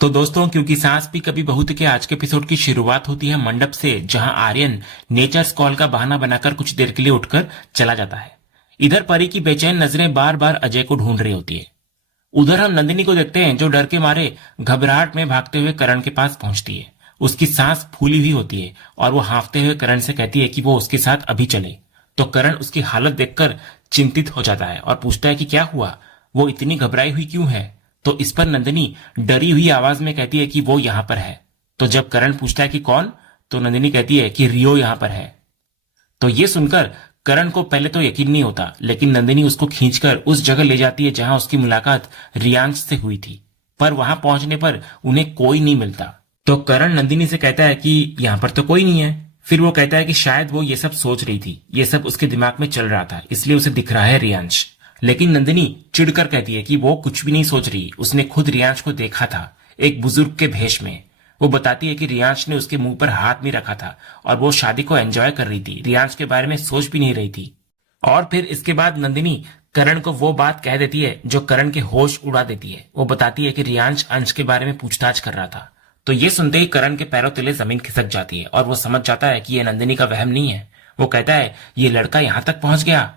तो दोस्तों, क्योंकि सांस भी कभी बहू थी के आज के एपिसोड की शुरुआत होती है मंडप से, जहां आर्यन नेचर्स कॉल का बहाना बनाकर कुछ देर के लिए उठकर चला जाता है। इधर परी की बेचैन नजरें बार बार अजय को ढूंढ रही होती है। उधर हम नंदिनी को देखते हैं, जो डर के मारे घबराहट में भागते हुए करण के पास पहुंचती है। उसकी सांस फूली हुई होती है और वो हांफते हुए करण से कहती है कि वो उसके साथ अभी चले। तो करण उसकी हालत देखकर चिंतित हो जाता है और पूछता है कि क्या हुआ, वो इतनी घबराई हुई क्यों है। तो इस पर नंदिनी डरी हुई आवाज में कहती है कि वो यहां पर है। तो जब करण पूछता है कि कौन, तो नंदिनी कहती है कि रियो यहां पर है। तो ये सुनकर करण को पहले तो यकीन नहीं होता, लेकिन नंदिनी उसको खींचकर उस जगह ले जाती है जहां उसकी मुलाकात रियांश से हुई थी। पर वहां पहुंचने पर उन्हें कोई नहीं मिलता। तो करण नंदिनी से कहता है कि यहां पर तो कोई नहीं है। फिर वो कहता है कि शायद वो ये सब सोच रही थी, ये सब उसके दिमाग में चल रहा था, इसलिए उसे दिख रहा है रियांश। लेकिन नंदिनी चिढ़कर कहती है कि वो कुछ भी नहीं सोच रही, उसने खुद रियांश को देखा था, एक बुजुर्ग के भेष में। वो बताती है कि रियांश ने उसके मुंह पर हाथ भी रखा था और वो शादी को एंजॉय कर रही थी, रियांश के बारे में सोच भी नहीं रही थी। और फिर इसके बाद नंदिनी करण को वो बात कह देती है जो करण के होश उड़ा देती है। वो बताती है कि रियांश अंश के बारे में पूछताछ कर रहा था। तो ये सुनते ही करण के पैरों तले जमीन खिसक जाती है और वो समझ जाता है कि ये नंदिनी का वहम नहीं है। वो कहता है ये लड़का यहां तक पहुंच गया।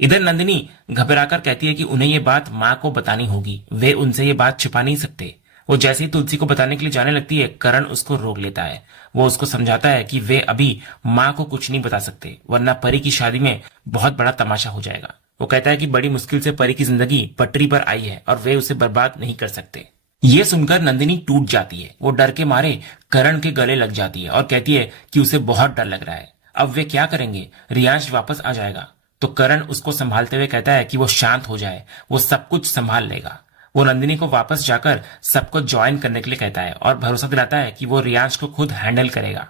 इधर नंदिनी घबराकर कहती है कि उन्हें ये बात माँ को बतानी होगी, वे उनसे ये बात छिपा नहीं सकते। वो जैसे ही तुलसी को बताने के लिए जाने लगती है, करण उसको रोक लेता है। वो उसको समझाता है कि वे अभी माँ को कुछ नहीं बता सकते, वरना परी की शादी में बहुत बड़ा तमाशा हो जाएगा। वो कहता है कि बड़ी मुश्किल से परी की जिंदगी पटरी पर आई है और वे उसे बर्बाद नहीं कर सकते। ये सुनकर नंदिनी टूट जाती है। वो डर के मारे करण के गले लग जाती है और कहती है कि उसे बहुत डर लग रहा है। अब वे क्या करेंगे, रियांश वापस आ जाएगा। तो करण उसको संभालते हुए कहता है कि वो शांत हो जाए, वो सब कुछ संभाल लेगा। वो नंदिनी को वापस जाकर सबको ज्वाइन करने के लिए कहता है और भरोसा दिलाता है कि वो रियांश को खुद हैंडल करेगा।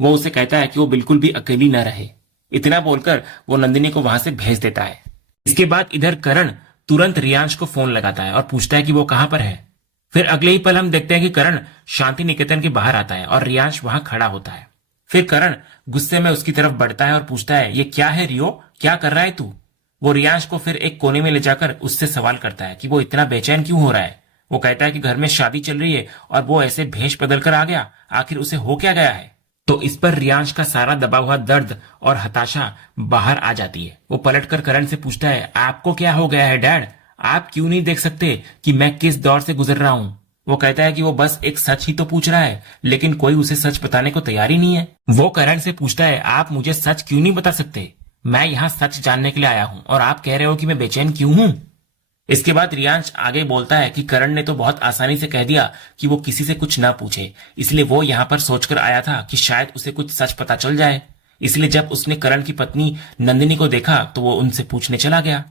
वो उसे कहता है कि वो बिल्कुल भी अकेली न रहे। इतना बोलकर वो नंदिनी को वहां से भेज देता है। इसके बाद इधर करण तुरंत रियांश को फोन लगाता है और पूछता है कि वो कहां पर है। फिर अगले ही पल हम देखते हैं कि करण शांति निकेतन के बाहर आता है और रियांश वहां खड़ा होता है। फिर करण गुस्से में उसकी तरफ बढ़ता है और पूछता है, ये क्या है रियो, क्या कर रहा है तू। वो रियांश को फिर एक कोने में ले जाकर उससे सवाल करता है कि वो इतना बेचैन क्यों हो रहा है। वो कहता है कि घर में शादी चल रही है और वो ऐसे भेष बदल कर आ गया, आखिर उसे हो क्या गया है। तो इस पर रियांश का सारा दबा हुआ दर्द और हताशा बाहर आ जाती है। वो पलटकर करण से पूछता है, आपको क्या हो गया है डैड, आप क्यों नहीं देख सकते कि मैं किस दौर से गुजर रहा हूँ। वो कहता है कि वो बस एक सच ही तो पूछ रहा है, लेकिन कोई उसे सच बताने को तैयार ही नहीं है। वो करण से पूछता है, आप मुझे सच क्यों नहीं बता सकते, मैं यहाँ सच जानने के लिए आया हूँ और आप कह रहे हो कि मैं बेचैन क्यों हूँ। इसके बाद रियांश आगे बोलता है कि करण ने तो बहुत आसानी से कह दिया कि वो किसी से कुछ ना पूछे, इसलिए वो यहाँ पर सोचकर आया था कि शायद उसे कुछ सच पता चल जाए। इसलिए जब उसने करण की पत्नी नंदिनी को देखा तो वो उनसे पूछने चला गया।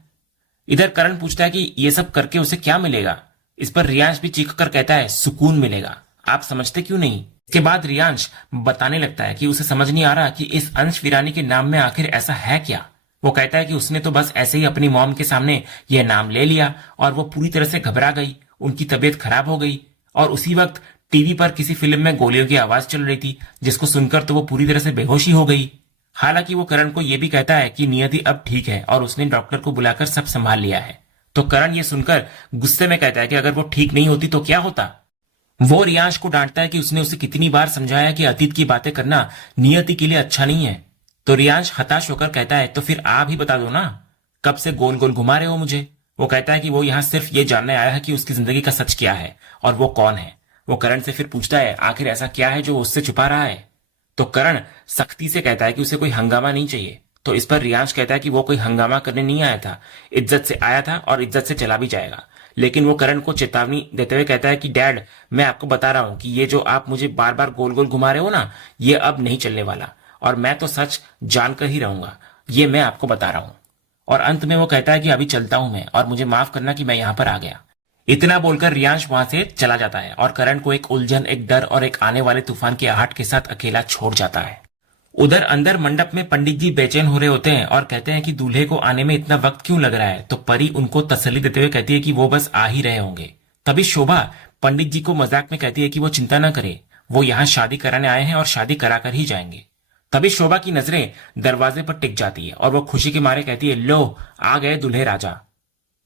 इधर करण पूछता है कि ये सब करके उसे क्या मिलेगा। इस पर रियांश भी चीख कर कहता है, सुकून मिलेगा, आप समझते क्यों नहीं। इसके बाद रियांश बताने लगता है कि उसे समझ नहीं आ रहा कि इस अंश वीरानी के नाम में आखिर ऐसा है क्या। वो कहता है कि उसने तो बस ऐसे ही अपनी मॉम के सामने यह नाम ले लिया और वो पूरी तरह से घबरा गई, उनकी तबीयत खराब हो गई। और उसी वक्त टीवी पर किसी फिल्म में गोलियों की आवाज चल रही थी, जिसको सुनकर तो वो पूरी तरह से बेहोशी हो गई। हालांकि वो करण को यह भी कहता है कि नियति अब ठीक है और उसने डॉक्टर को बुलाकर सब संभाल लिया है। तो करण ये सुनकर गुस्से में कहता है कि अगर वो ठीक नहीं होती तो क्या होता। वो रियांश को डांटता है कि उसने उसे कितनी बार समझाया कि अतीत की बातें करना नियति के लिए अच्छा नहीं है। तो रियांश हताश होकर कहता है, तो फिर आप ही बता दो ना, कब से गोल गोल घुमा रहे हो मुझे। वो कहता है कि वो यहाँ सिर्फ ये जानने आया है कि उसकी जिंदगी का सच क्या है और वो कौन है। वो करण से फिर पूछता है, आखिर ऐसा क्या है जो उससे छुपा रहा है। तो करण सख्ती से कहता है कि उसे कोई हंगामा नहीं चाहिए। तो इस पर रियांश कहता है कि वो कोई हंगामा करने नहीं आया था, इज्जत से आया था और इज्जत से चला भी जाएगा। लेकिन वो करण को चेतावनी देते हुए कहता है कि डैड, मैं आपको बता रहा हूं कि ये जो आप मुझे बार बार गोल गोल घुमा रहे हो ना, ये अब नहीं चलने वाला और मैं तो सच जानकर ही रहूंगा, ये मैं आपको बता रहा हूं। और अंत में वो कहता है कि अभी चलता हूं मैं और मुझे माफ करना कि मैं यहां पर आ गया। इतना बोलकर रियांश वहां से चला जाता है और करण को एक उलझन, एक डर और एक आने वाले तूफान की आहट के साथ अकेला छोड़ जाता है। उधर अंदर मंडप में पंडित जी बेचैन हो रहे होते हैं और कहते हैं कि दूल्हे को आने में इतना वक्त क्यों लग रहा है। तो परी उनको तसल्ली देते हुए कहती है कि वो बस आ ही रहे होंगे। तभी शोभा पंडित जी को मजाक में कहती है कि वो चिंता न करे, वो यहाँ शादी कराने आए हैं और शादी कराकर ही जाएंगे। तभी शोभा की नजरें दरवाजे पर टिक जाती है और वो खुशी के मारे कहती है, लो आ गए दूल्हे राजा।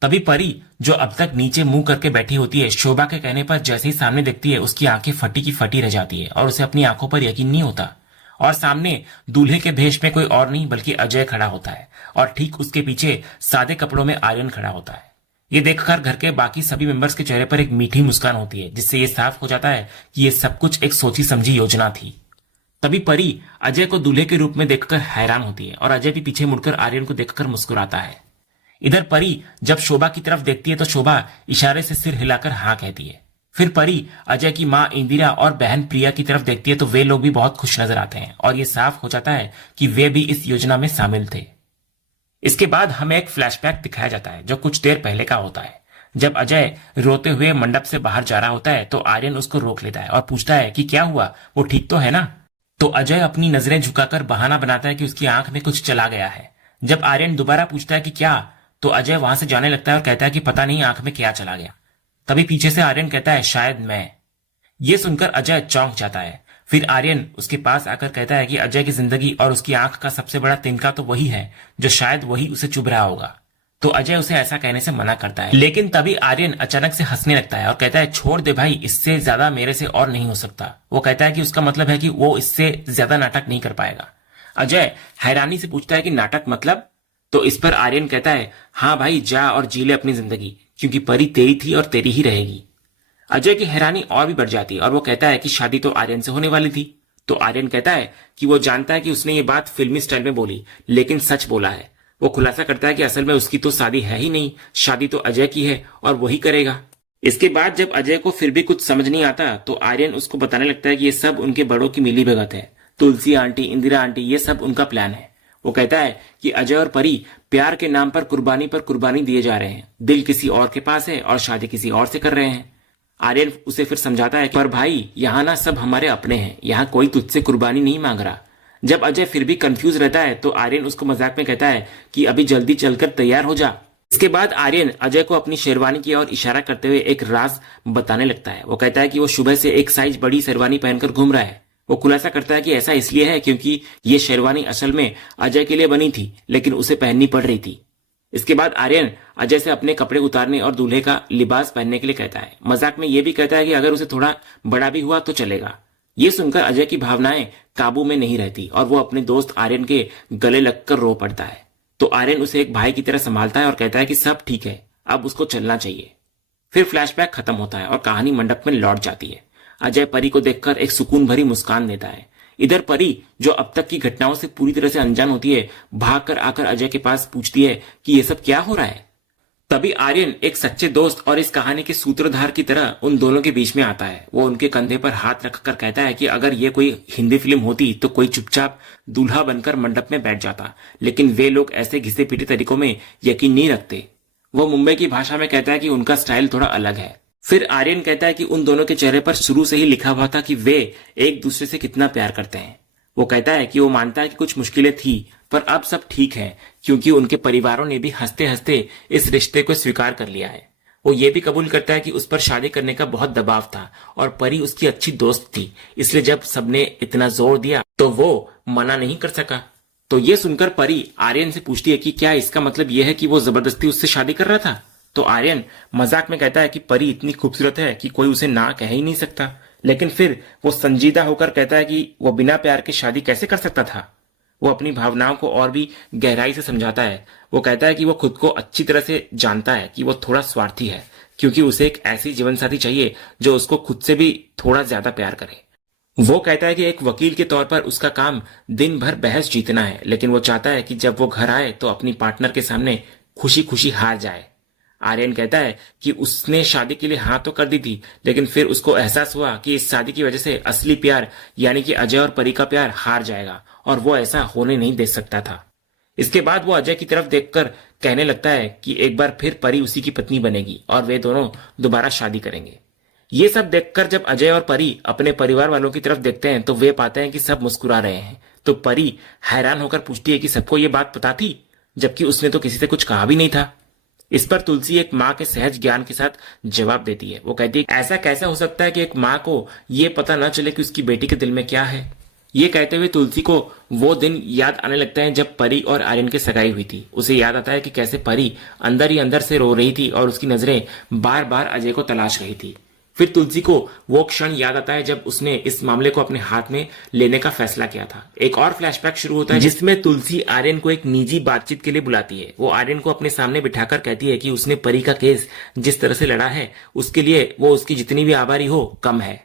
तभी परी, जो अब तक नीचे मुंह करके बैठी होती है, शोभा के कहने पर जैसे ही सामने देखती है, उसकी आंखें फटी की फटी रह जाती है और उसे अपनी आंखों पर यकीन नहीं होता। और सामने दूल्हे के भेष में कोई और नहीं बल्कि अजय खड़ा होता है और ठीक उसके पीछे सादे कपड़ों में आर्यन खड़ा होता है। ये देखकर घर के बाकी सभी मेंबर्स के चेहरे पर एक मीठी मुस्कान होती है, जिससे ये साफ हो जाता है कि ये सब कुछ एक सोची समझी योजना थी। तभी परी अजय को दूल्हे के रूप में देखकर हैरान होती है और अजय भी पीछे मुड़कर आर्यन को देखकर मुस्कुराता है। इधर परी जब शोभा की तरफ देखती है तो शोभा इशारे से सिर हिलाकर हाँ कहती है। फिर परी अजय की माँ इंदिरा और बहन प्रिया की तरफ देखती है तो वे लोग भी बहुत खुश नजर आते हैं और ये साफ हो जाता है कि वे भी इस योजना में शामिल थे। इसके बाद हमें एक फ्लैशबैक दिखाया जाता है जो कुछ देर पहले का होता है। जब अजय रोते हुए मंडप से बाहर जा रहा होता है तो आर्यन उसको रोक लेता है और पूछता है कि क्या हुआ, वो ठीक तो है ना। तो अजय अपनी नजरें झुकाकर बहाना बनाता है कि उसकी आंख में कुछ चला गया है। जब आर्यन दोबारा पूछता है कि क्या, तो अजय वहां से जाने लगता है और कहता है कि पता नहीं आंख में क्या चला गया। तभी पीछे से आर्यन कहता है शायद मैं। ये सुनकर अजय चौंक जाता है। फिर आर्यन उसके पास आकर कहता है कि अजय की जिंदगी और उसकी आंख का सबसे बड़ा तिनका तो वही है जो शायद वही उसे चुभ रहा होगा। तो अजय उसे ऐसा कहने से मना करता है, लेकिन तभी आर्यन अचानक से हंसने लगता है और कहता है छोड़ दे भाई, इससे ज्यादा मेरे से और नहीं हो सकता। वो कहता है कि उसका मतलब है कि वो इससे ज्यादा नाटक नहीं कर पाएगा। अजय हैरानी से पूछता है कि नाटक मतलब? तो इस पर आर्यन कहता है हाँ भाई, जा और जी ले अपनी जिंदगी, क्योंकि परी तेरी थी और तेरी ही रहेगी। अजय की हैरानी और भी बढ़ जाती है और वो कहता है कि शादी तो आर्यन से होने वाली थी। तो आर्यन कहता है कि वो जानता है कि उसने ये बात फिल्मी स्टाइल में बोली, लेकिन सच बोला है। वो खुलासा करता है कि असल में उसकी तो शादी है ही नहीं, शादी तो अजय की है और वही करेगा। इसके बाद जब अजय को फिर भी कुछ समझ नहीं आता तो आर्यन उसको बताने लगता है कि ये सब उनके बड़ों की मिली भगत है। तुलसी आंटी, इंदिरा आंटी, ये सब उनका प्लान है। वो कहता है कि अजय और परी प्यार के नाम पर कुर्बानी दिए जा रहे हैं। दिल किसी और के पास है और शादी किसी और से कर रहे हैं। आर्यन उसे फिर समझाता है पर भाई, यहाँ ना सब हमारे अपने हैं, यहाँ कोई तुझसे कुर्बानी नहीं मांग रहा। जब अजय फिर भी कंफ्यूज रहता है तो आर्यन उसको मजाक में कहता है कि अभी जल्दी चलकर तैयार हो जा। इसके बाद आर्यन अजय को अपनी शेरवानी की ओर इशारा करते हुए एक राज बताने लगता है। वो कहता है कि वो सुबह से एक साइज बड़ी शेरवानी पहनकर घूम रहा है। वो खुलासा करता है कि ऐसा इसलिए है क्योंकि ये शेरवानी असल में अजय के लिए बनी थी, लेकिन उसे पहननी पड़ रही थी। इसके बाद आर्यन अजय से अपने कपड़े उतारने और दूल्हे का लिबास पहनने के लिए कहता है। मजाक में ये भी कहता है कि अगर उसे थोड़ा बड़ा भी हुआ तो चलेगा। ये सुनकर अजय की भावनाएं काबू में नहीं रहती और वो अपने दोस्त आर्यन के गले लगकर रो पड़ता है। तो आर्यन उसे एक भाई की तरह संभालता है और कहता है कि सब ठीक है, अब उसको चलना चाहिए। फिर फ्लैशबैक खत्म होता है और कहानी मंडप में लौट जाती है। अजय परी को देखकर एक सुकून भरी मुस्कान देता है। इधर परी, जो अब तक की घटनाओं से पूरी तरह से अनजान होती है, भागकर आकर अजय के पास पूछती है कि ये सब क्या हो रहा है। तभी आर्यन एक सच्चे दोस्त और इस कहानी के सूत्रधार की तरह उन दोनों के बीच में आता है। वो उनके कंधे पर हाथ रखकर कहता है कि अगर ये कोई हिंदी फिल्म होती तो कोई चुपचाप दूल्हा बनकर मंडप में बैठ जाता, लेकिन वे लोग ऐसे घिसे पीटे तरीकों में यकीन नहीं रखते। वो मुंबई की भाषा में कहता है कि उनका स्टाइल थोड़ा अलग है। फिर आर्यन कहता है कि उन दोनों के चेहरे पर शुरू से ही लिखा हुआ था कि वे एक दूसरे से कितना प्यार करते हैं। वो कहता है कि वो मानता है कि कुछ मुश्किलें थी, पर अब सब ठीक है क्योंकि उनके परिवारों ने भी हंसते हंसते इस रिश्ते को स्वीकार कर लिया है। वो ये भी कबूल करता है कि उस पर शादी करने का बहुत दबाव था और परी उसकी अच्छी दोस्त थी, इसलिए जब सबने इतना जोर दिया तो वो मना नहीं कर सका। तो ये सुनकर परी आर्यन से पूछती है कि क्या इसका मतलब यह है कि वो जबरदस्ती उससे शादी कर रहा था। तो आर्यन मजाक में कहता है कि परी इतनी खूबसूरत है कि कोई उसे ना कह ही नहीं सकता, लेकिन फिर वो संजीदा होकर कहता है कि वो बिना प्यार के शादी कैसे कर सकता था। वो अपनी भावनाओं को और भी गहराई से समझाता है। वो कहता है कि वो खुद को अच्छी तरह से जानता है कि वो थोड़ा स्वार्थी है, क्योंकि उसे एक ऐसी जीवन साथी चाहिए जो उसको खुद से भी थोड़ा ज्यादा प्यार करे। वो कहता है कि एक वकील के तौर पर उसका काम दिन भर बहस जीतना है, लेकिन वो चाहता है कि जब वो घर आए तो अपनी पार्टनर के सामने खुशी खुशी हार जाए। आर्यन कहता है कि उसने शादी के लिए हाँ तो कर दी थी, लेकिन फिर उसको एहसास हुआ कि इस शादी की वजह से असली प्यार यानी कि अजय और परी का प्यार हार जाएगा और वो ऐसा होने नहीं दे सकता था। इसके बाद वो अजय की तरफ देखकर कहने लगता है कि एक बार फिर परी उसी की पत्नी बनेगी और वे दोनों दोबारा शादी करेंगे। ये सब देखकर जब अजय और परी अपने परिवार वालों की तरफ देखते हैं तो वे पाते हैं कि सब मुस्कुरा रहे हैं। तो परी हैरान होकर पूछती है कि सबको ये बात पता थी, जबकि उसने तो किसी से कुछ कहा भी नहीं था। इस पर तुलसी एक माँ के सहज ज्ञान के साथ जवाब देती है। वो कहती है ऐसा कैसा हो सकता है कि एक माँ को ये पता न चले कि उसकी बेटी के दिल में क्या है। ये कहते हुए तुलसी को वो दिन याद आने लगता है जब परी और आर्यन की सगाई हुई थी। उसे याद आता है कि कैसे परी अंदर ही अंदर से रो रही थी और उसकी नजरें बार बार अजय को तलाश रही थी। फिर तुलसी को वो क्षण याद आता है जब उसने इस मामले को अपने हाथ में लेने का फैसला किया था। एक और फ्लैशबैक शुरू होता है जिसमें तुलसी आर्यन को एक निजी बातचीत के लिए बुलाती है। वो आर्यन को अपने सामने बिठाकर कहती है कि उसने परी का केस जिस तरह से लड़ा है उसके लिए वो उसकी जितनी भी आभारी हो कम है।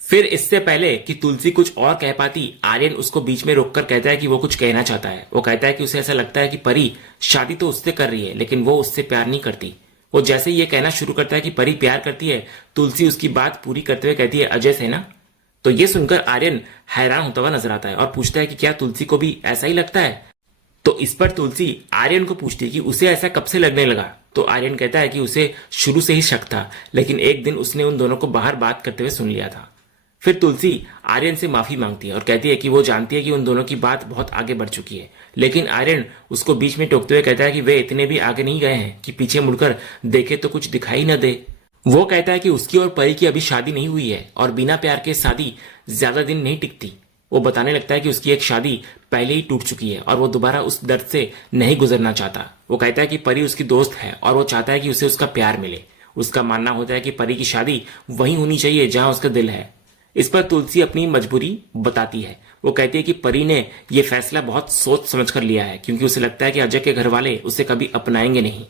फिर इससे पहले कि तुलसी कुछ और कह पाती, आर्यन उसको बीच में रोककर कहता है कि वो कुछ कहना चाहता है। वो कहता है कि उसे ऐसा लगता है कि परी शादी तो उससे कर रही है लेकिन वो उससे प्यार नहीं करती। वो जैसे ही ये कहना शुरू करता है कि परी प्यार करती है, तुलसी उसकी बात पूरी करते हुए कहती है अजय से ना। तो ये सुनकर आर्यन हैरान होता हुआ नजर आता है और पूछता है कि क्या तुलसी को भी ऐसा ही लगता है। तो इस पर तुलसी आर्यन को पूछती है कि उसे ऐसा कब से लगने लगा। तो आर्यन कहता है कि उसे शुरू से ही शक था लेकिन एक दिन उसने उन दोनों को बाहर बात करते हुए सुन लिया था। फिर तुलसी आर्यन से माफी मांगती है और कहती है कि वो जानती है कि उन दोनों की बात बहुत आगे बढ़ चुकी है, लेकिन आर्यन उसको बीच में टोकते हुए कहता है कि वे इतने भी आगे नहीं गए हैं कि पीछे मुड़कर देखे तो कुछ दिखाई न दे। वो कहता है कि उसकी और परी की अभी शादी नहीं हुई है और बिना प्यार के शादी ज्यादा दिन नहीं टिकती। वो बताने लगता है कि उसकी एक शादी पहले ही टूट चुकी है और वो दोबारा उस दर्द से नहीं गुजरना चाहता। वो कहता है कि परी उसकी दोस्त है और वो चाहता है कि उसे उसका प्यार मिले। उसका मानना होता है कि परी की शादी वहीं होनी चाहिए जहां उसका दिल है। इस पर तुलसी अपनी मजबूरी बताती है। वो कहती है कि परी ने यह फैसला बहुत सोच समझ कर लिया है क्योंकि उसे लगता है कि अजय के घर वाले उसे कभी अपनाएंगे नहीं।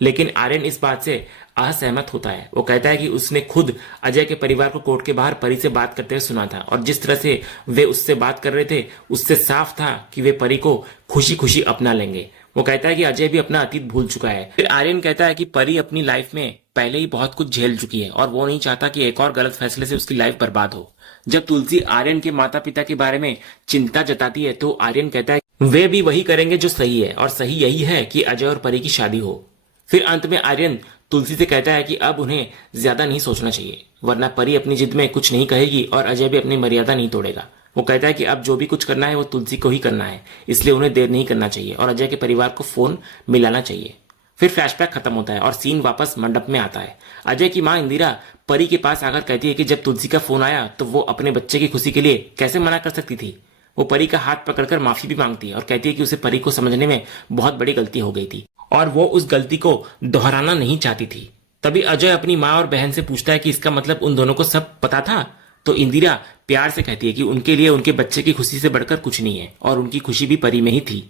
लेकिन आर्यन इस बात से असहमत होता है। वो कहता है कि उसने खुद अजय के परिवार को कोर्ट के बाहर परी से बात करते हुए सुना था और जिस तरह से वे उससे बात कर रहे थे उससे साफ था कि वे परी को खुशी खुशी अपना लेंगे। वो कहता है कि अजय भी अपना अतीत भूल चुका है। फिर आर्यन कहता है कि परी अपनी लाइफ में पहले ही बहुत कुछ झेल चुकी है और वो नहीं चाहता कि एक और गलत फैसले से उसकी लाइफ बर्बाद हो। जब तुलसी आर्यन के माता पिता के बारे में चिंता जताती है तो आर्यन कहता है वे भी वही करेंगे जो सही है और सही यही है कि अजय और परी की शादी हो। फिर अंत में आर्यन तुलसी से कहता है कि अब उन्हें ज्यादा नहीं सोचना चाहिए वरना परी अपनी जिद में कुछ नहीं कहेगी और अजय भी अपनी मर्यादा नहीं तोड़ेगा। वो कहता है कि अब जो भी कुछ करना है वो तुलसी को ही करना है, इसलिए उन्हें देर नहीं करना चाहिए और अजय के परिवार को फोन मिलाना चाहिए। फिर फ्लैशबैक खत्म होता है और सीन वापस मंडप में आता है। अजय की मां इंदिरा परी के पास आकर कहती है कि जब तुलसी का फोन आया तो वो अपने बच्चे की खुशी के लिए कैसे मना कर सकती थी। वो परी का हाथ पकड़कर माफी भी मांगती है और कहती है कि उसे परी को समझने में बहुत बड़ी गलती हो गई थी और वो उस गलती को दोहराना नहीं चाहती थी। तभी अजय अपनी माँ और बहन से पूछता है कि इसका मतलब उन दोनों को सब पता था। तो इंदिरा प्यार से कहती है कि उनके लिए उनके बच्चे की खुशी से बढ़कर कुछ नहीं है और उनकी खुशी भी परी में ही थी।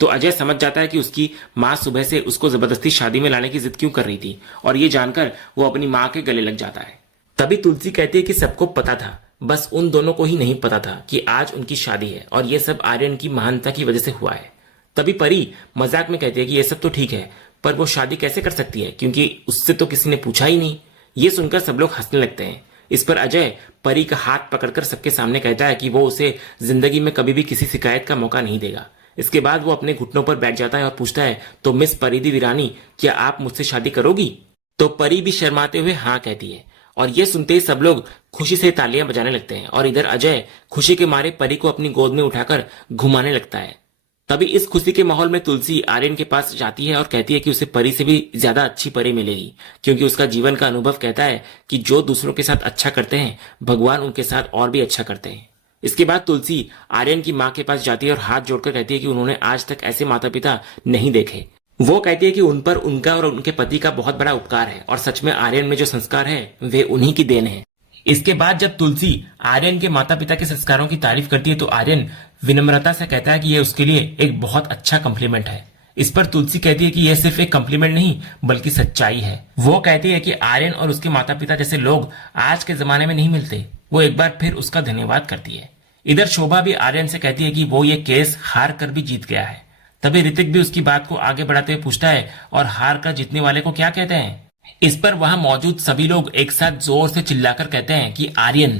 तो अजय समझ जाता है कि उसकी माँ सुबह से उसको जबरदस्ती शादी में लाने की जिद क्यों कर रही थी और ये जानकर वो अपनी माँ के गले लग जाता है। तभी तुलसी कहती है कि सबको पता था, बस उन दोनों को ही नहीं पता था कि आज उनकी शादी है और ये सब आर्यन की महानता की वजह से हुआ है। तभी परी मजाक में कहती है कि ये सब तो ठीक है पर वो शादी कैसे कर सकती है क्योंकि उससे तो किसी ने पूछा ही नहीं। ये सुनकर सब लोग हंसने लगते हैं। इस पर अजय परी का हाथ पकड़कर सबके सामने कहता है कि वो उसे जिंदगी में कभी भी किसी शिकायत का मौका नहीं देगा। इसके बाद वो अपने घुटनों पर बैठ जाता है और पूछता है तो मिस परिधि वीरानी, क्या आप मुझसे शादी करोगी? तो परी भी शर्माते हुए हाँ कहती है और ये सुनते ही सब लोग खुशी से तालियां बजाने लगते हैं और इधर अजय खुशी के मारे परी को अपनी गोद में उठाकर घुमाने लगता है। तभी इस खुशी के माहौल में तुलसी आर्यन के पास जाती है और कहती है कि उसे परी से भी ज्यादा अच्छी परी मिलेगी क्योंकि उसका जीवन का अनुभव कहता है कि जो दूसरों के साथ अच्छा करते हैं भगवान उनके साथ और भी अच्छा करते हैं। इसके बाद तुलसी आर्यन की माँ के पास जाती है और हाथ जोड़कर कहती है कि उन्होंने आज तक ऐसे माता पिता नहीं देखे। वो कहती है कि उन पर उनका और उनके पति का बहुत बड़ा उपकार है और सच में आर्यन में जो संस्कार है वे उन्हीं की देन है। इसके बाद जब तुलसी आर्यन के माता पिता के संस्कारों की तारीफ करती है तो आर्यन विनम्रता से कहता है कि यह उसके लिए एक बहुत अच्छा कॉम्प्लीमेंट है। इस पर तुलसी कहती है कि यह सिर्फ एक कॉम्प्लीमेंट नहीं बल्कि सच्चाई है। वो कहती है कि आर्यन और उसके माता पिता जैसे लोग आज के जमाने में नहीं मिलते। वो एक बार फिर उसका धन्यवाद करती है। इधर शोभा भी आर्यन से कहती है कि वो ये केस हार कर भी जीत गया है। तभी ऋतिक भी उसकी बात को आगे बढ़ाते हुए पूछता है और हार कर जीतने वाले को क्या कहते हैं। इस पर वहां मौजूद सभी लोग एक साथ जोर से चिल्लाकर कहते हैं कि आर्यन।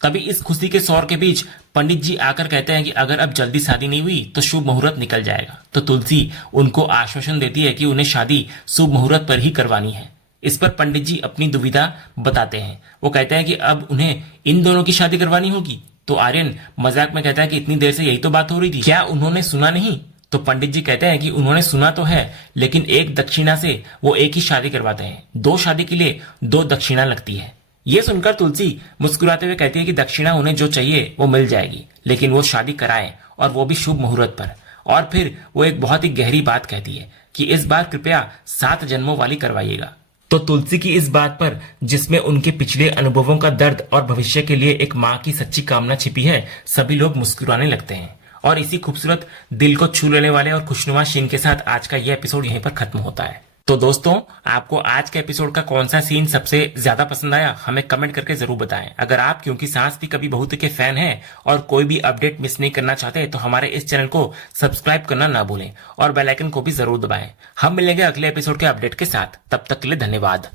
तभी इस खुशी के शोर के बीच पंडित जी आकर कहते हैं कि अगर अब जल्दी शादी नहीं हुई तो शुभ मुहूर्त निकल जाएगा। तो तुलसी उनको आश्वासन देती है कि उन्हें शादी शुभ मुहूर्त पर ही करवानी है। इस पर पंडित जी अपनी दुविधा बताते हैं। वो कहते हैं कि अब उन्हें इन दोनों की शादी करवानी होगी। तो आर्यन मजाक में कहता है कि इतनी देर से यही तो बात हो रही थी, क्या उन्होंने सुना नहीं? तो पंडित जी कहते हैं कि उन्होंने सुना तो है लेकिन एक दक्षिणा से वो एक ही शादी करवाते हैं। दो शादी के लिए दो दक्षिणा लगती है। ये सुनकर तुलसी मुस्कुराते हुए कहती है कि दक्षिणा उन्हें जो चाहिए वो मिल जाएगी, लेकिन वो शादी कराए और वो भी शुभ मुहूर्त पर। और फिर वो एक बहुत ही गहरी बात कहती है कि इस बार कृपया 7 जन्मों वाली करवाइएगा। तो तुलसी की इस बात पर, जिसमें उनके पिछले अनुभवों का दर्द और भविष्य के लिए एक माँ की सच्ची कामना छिपी है, सभी लोग मुस्कुराने लगते हैं। और इसी खूबसूरत, दिल को छू लेने वाले और खुशनुमा सीन के साथ आज का यह एपिसोड यहीं पर खत्म होता है। तो दोस्तों, आपको आज के एपिसोड का कौन सा सीन सबसे ज्यादा पसंद आया, हमें कमेंट करके जरूर बताएं। अगर आप क्योंकि सास भी कभी बहू के फैन हैं और कोई भी अपडेट मिस नहीं करना चाहते, तो हमारे इस चैनल को सब्सक्राइब करना ना भूलें और बेल आइकन को भी जरूर दबाएं। हम मिलेंगे अगले एपिसोड के अपडेट के साथ। तब तक के लिए धन्यवाद।